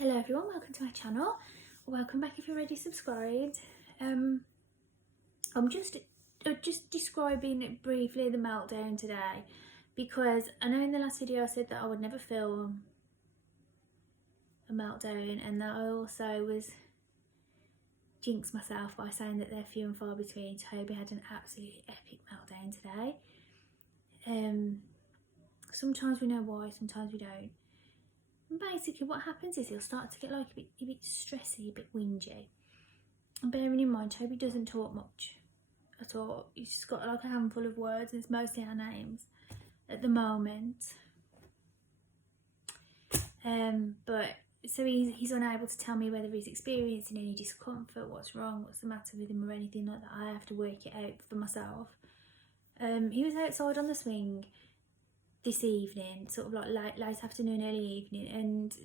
Hello everyone, welcome to my channel. Welcome back if you're already subscribed. I'm just describing briefly the meltdown today, because I know in the last video I said that I would never film a meltdown, and that I also was jinxed myself by saying that they're few and far between. Toby had an absolutely epic meltdown today. Sometimes we know why, sometimes we don't. And basically what happens is he'll start to get like a bit stressy, a bit whingy. And bearing in mind, Toby doesn't talk much at all. He's just got like a handful of words, and it's mostly our names at the moment. But so he's unable to tell me whether he's experiencing any discomfort, what's wrong, what's the matter with him, or anything like that. I have to work it out for myself. He was outside on the swing this evening, sort of like late afternoon, early evening, and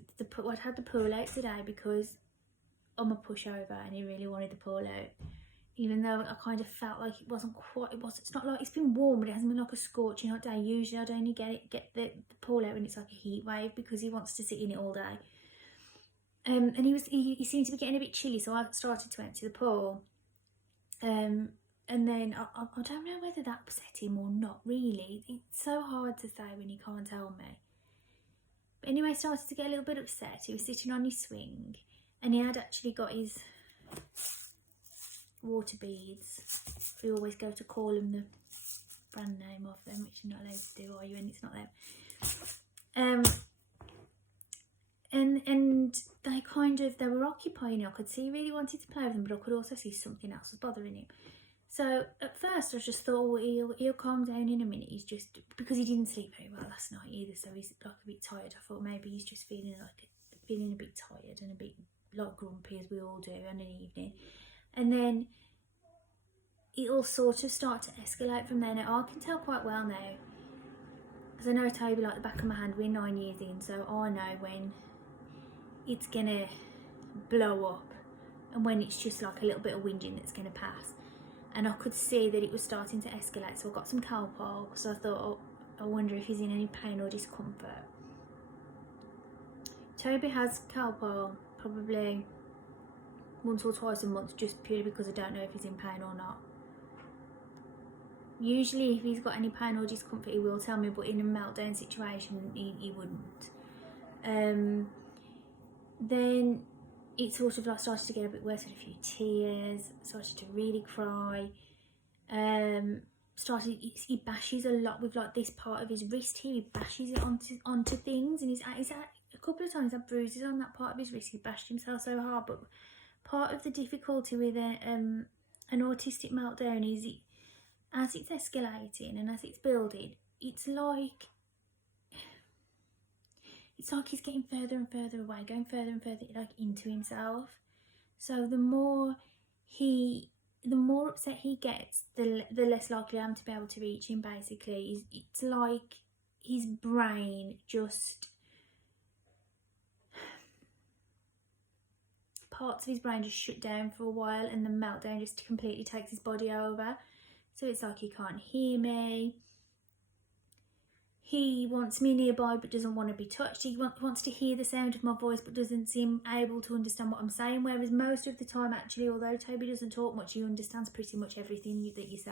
I'd had the pool out today because I'm a pushover and he really wanted the pool out, even though I kind of felt like it wasn't quite, it's not like it's been warm, but it hasn't been like a scorching hot day. Usually I'd only get the pool out when it's like a heat wave, because he wants to sit in it all day. And he seemed to be getting a bit chilly, so I started to empty the pool. And then I don't know whether that upset him or not, really. It's so hard to say when you can't tell me. But anyway, I started to get a little bit upset. He was sitting on his swing, and he had actually got his water beads. We always go to call them the brand name of them, which you're not allowed to do, are you? And it's not them. And they were occupying him. I could see he really wanted to play with them, but I could also see something else was bothering him. So at first I just thought, well, he'll calm down in a minute. He's just, because he didn't sleep very well last night either, so he's like a bit tired. I thought maybe he's just feeling a bit tired and a bit like grumpy, as we all do on an evening. And then it'll sort of start to escalate from there. Now I can tell quite well now, because I know Toby like the back of my hand. We're 9 years in, so I know when it's gonna blow up and when it's just like a little bit of whinging that's gonna pass. And I could see that it was starting to escalate, so I got some Calpol, because I thought, oh, I wonder if he's in any pain or discomfort. Toby has Calpol probably once or twice a month, just purely because I don't know if he's in pain or not. Usually if he's got any pain or discomfort he will tell me, but in a meltdown situation he wouldn't. Then it sort of like started to get a bit worse, with a few tears, started to really cry. He bashes a lot with like this part of his wrist here. He bashes it onto things, and he's had a couple of times had bruises on that part of his wrist. He bashed himself so hard. But part of the difficulty with an autistic meltdown is as it's escalating and as it's building, it's like he's getting further and further away, going further and further like into himself. So the more upset he gets, the less likely I am to be able to reach him. Basically, it's like his brain just, parts of his brain just shut down for a while, and the meltdown just completely takes his body over. So it's like he can't hear me. He wants me nearby but doesn't want to be touched. He wants to hear the sound of my voice but doesn't seem able to understand what I'm saying. Whereas most of the time, actually, although Toby doesn't talk much, he understands pretty much everything that you say.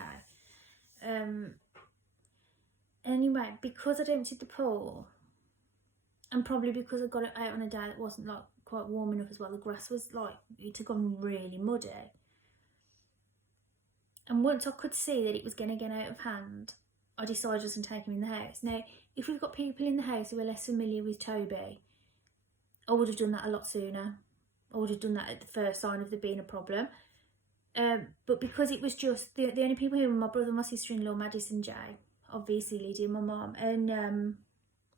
Anyway, because I'd emptied the pool, and probably because I got it out on a day that wasn't like quite warm enough as well, the grass was like, it had gone really muddy. And once I could see that it was going to get out of hand, I decided just to take him in the house. Now, if we've got people in the house who are less familiar with Toby, I would have done that a lot sooner. I would have done that at the first sign of there being a problem. But because it was just, the only people here were my brother, my sister-in-law, Madison Jay, obviously Lydia, my mum, and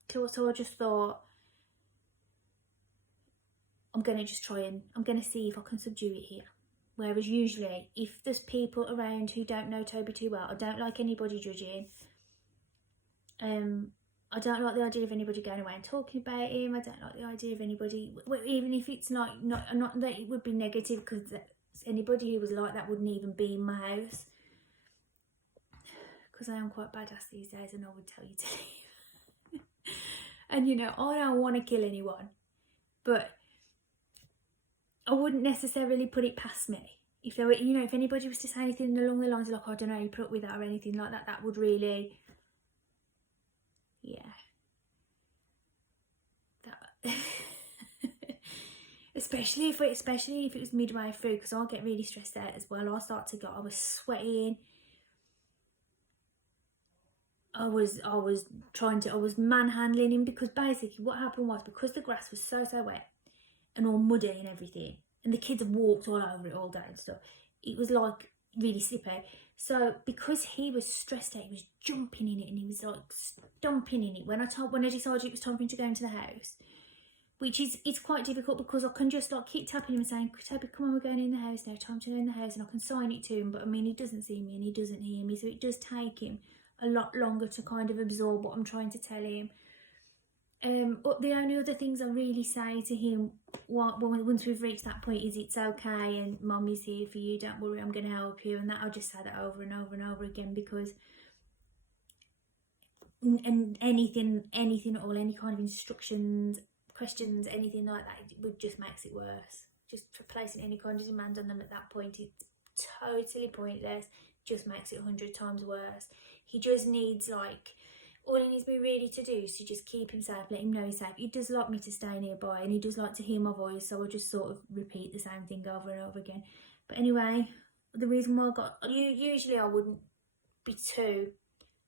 so I just thought, I'm going to just I'm going to see if I can subdue it here. Whereas usually, if there's people around who don't know Toby too well, I don't like anybody judging. I don't like the idea of anybody going away and talking about him. I don't like the idea of anybody, even if it's like not that it would be negative, because anybody who was like that wouldn't even be in my house. Because I am quite badass these days, and I would tell you to leave. And you know, I don't want to kill anyone, but I wouldn't necessarily put it past me. If there were, you know, if anybody was to say anything along the lines of like, I don't know, you put up with that or anything like that, that would really, yeah. That especially if it was midway through, because I get really stressed out as well. I was sweating. I was manhandling him, because basically what happened was, because the grass was so wet and all muddy and everything, and the kids had walked all over it all day and stuff, it was like really slippy. So because he was stressed out, he was jumping in it and he was like stomping in it when I decided it was time for him to go into the house, which is, it's quite difficult, because I can just like keep tapping him and saying, Toby, come on, we're going in the house now, time to go in the house, and I can sign it to him, but I mean, he doesn't see me and he doesn't hear me, so it does take him a lot longer to kind of absorb what I'm trying to tell him. But the only other things I really say to him once we've reached that point is, it's okay and Mummy's here for you, don't worry, I'm going to help you, and that I'll just say that over and over and over again, because and anything at all, any kind of instructions, questions, anything like that, it just makes it worse. Just for placing any kind of demand on them at that point, it's totally pointless, just makes it 100 times worse. He just needs, like, all he needs me really to do is to just keep him safe, let him know he's safe. He does like me to stay nearby and he does like to hear my voice, so I just sort of repeat the same thing over and over again. But anyway, the reason why usually I wouldn't be too,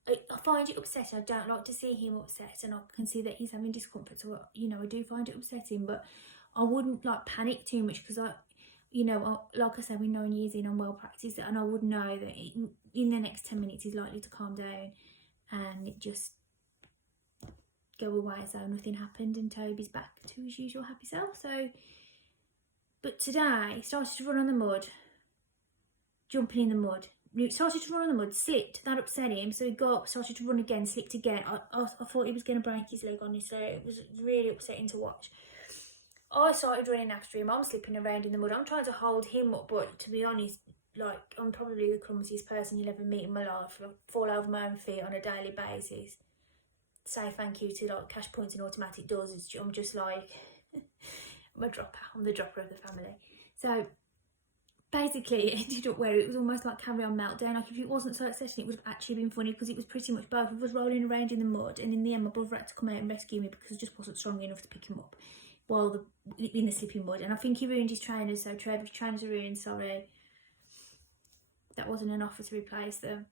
I find it upsetting. I don't like to see him upset, and I can see that he's having discomfort, so you know, I do find it upsetting, but I wouldn't like panic too much, because like I said, we're 9 years in, I'm well practiced, and I would know that in the next 10 minutes he's likely to calm down and it just go away as though nothing happened, and Toby's back to his usual happy self. So, but today he started to run on the mud, jumping in the mud. He started to run on the mud, slipped, that upset him, so he got up, started to run again, slipped again. I thought he was going to break his leg, honestly. It was really upsetting to watch. I started running after him, I'm slipping around in the mud, I'm trying to hold him up, but to be honest, like, I'm probably the clumsiest person you'll ever meet in my life. I fall over my own feet on a daily basis. Say thank you to like cash points and automatic doors. I'm just like, I'm a dropper. I'm the dropper of the family. So basically it ended up where it was almost like carry on Meltdown. Like, if it wasn't so upsetting, it would have actually been funny, because it was pretty much both of us rolling around in the mud, and in the end my brother had to come out and rescue me because I just wasn't strong enough to pick him up while in the slipping mud. And I think he ruined his trainers, so Trevor, if your trainers are ruined, sorry. That wasn't an offer to replace them.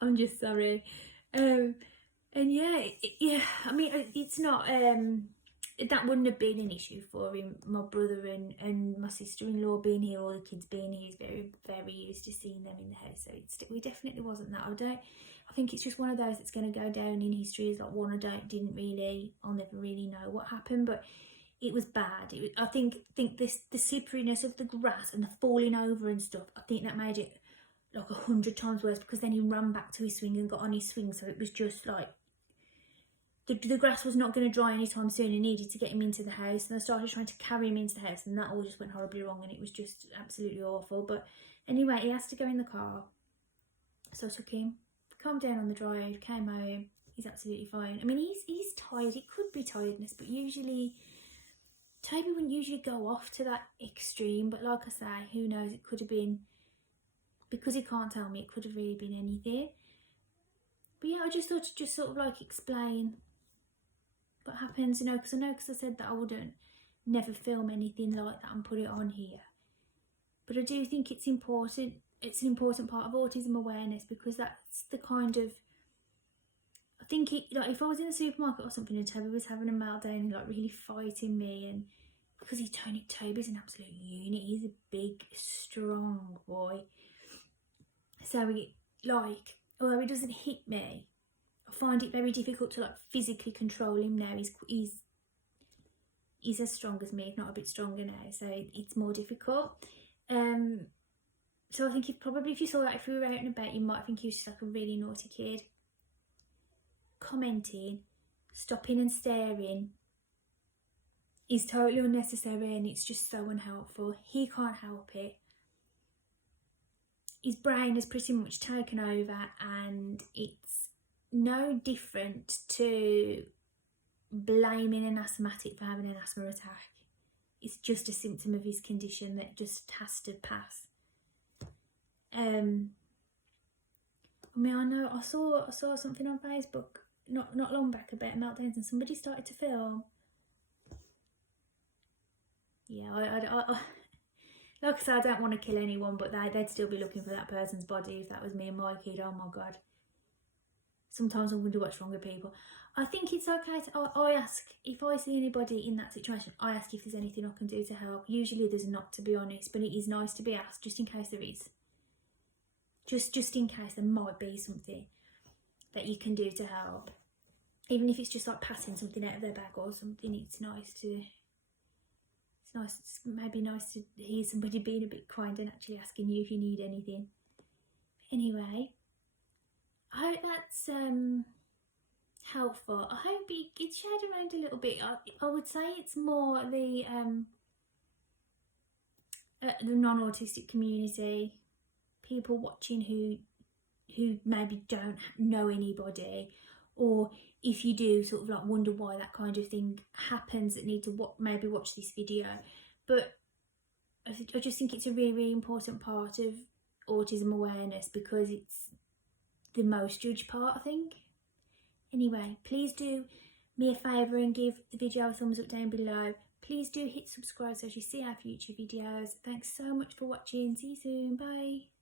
I'm just sorry. And yeah, I mean, it's not, that wouldn't have been an issue for him. My brother and my sister-in-law being here, all the kids being here, he's very, very used to seeing them in the house. So we definitely wasn't that. I think it's just one of those that's going to go down in history as like one I'll never really know what happened, but it was bad. I think the slipperiness of the grass and the falling over and stuff, I think that made it like 100 times worse, because then he ran back to his swing and got on his swing, so it was just like the grass was not going to dry anytime soon. I needed to get him into the house, and I started trying to carry him into the house, and that all just went horribly wrong, and it was just absolutely awful. But anyway, he has to go in the car, so I took him, calmed down on the drive, came home. He's absolutely fine. I mean, he's tired. It could be tiredness, but usually Toby wouldn't usually go off to that extreme, but like I say, who knows, it could have been, because he can't tell me, it could have really been anything. But yeah, I just thought to just sort of like explain what happens, you know, because I said that I wouldn't never film anything like that and put it on here. But I do think it's important. It's an important part of autism awareness, because that's the kind of, I think like if I was in a supermarket or something and Toby was having a meltdown and like really fighting me, and because Toby's an absolute unit, he's a big, strong boy. So although he doesn't hit me, I find it very difficult to like physically control him now. He's as strong as me, if not a bit stronger now, so it's more difficult. So I think if you saw that, if we were out and about, you might think he was just like a really naughty kid. Commenting, stopping and staring is totally unnecessary, and it's just so unhelpful. He can't help it. His brain has pretty much taken over, and it's no different to blaming an asthmatic for having an asthma attack. it's just a symptom of his condition that just has to pass. I mean, I know I saw something on Facebook not long back about meltdowns, and somebody started to film. Yeah, I like I said, I don't want to kill anyone, but they'd still be looking for that person's body if that was me and my kid. Oh my God. Sometimes I wonder what's wrong with people. I think it's okay to, I ask, if I see anybody in that situation, I ask if there's anything I can do to help. Usually there's not, to be honest, but it is nice to be asked, just in case there is. Just in case there might be something that you can do to help. Even if it's just like passing something out of their bag or something, it's maybe nice to hear somebody being a bit kind and actually asking you if you need anything. Anyway, I hope that's helpful. I hope it shared around a little bit. I would say it's more the non-autistic community, people watching who maybe don't know anybody, or if you do sort of like wonder why that kind of thing happens, that need to maybe watch this video. But I just think it's a really, really important part of autism awareness, because it's the most judged part, I think. Anyway, please do me a favour and give the video a thumbs up down below. Please do hit subscribe so as you see our future videos. Thanks so much for watching. See you soon. Bye.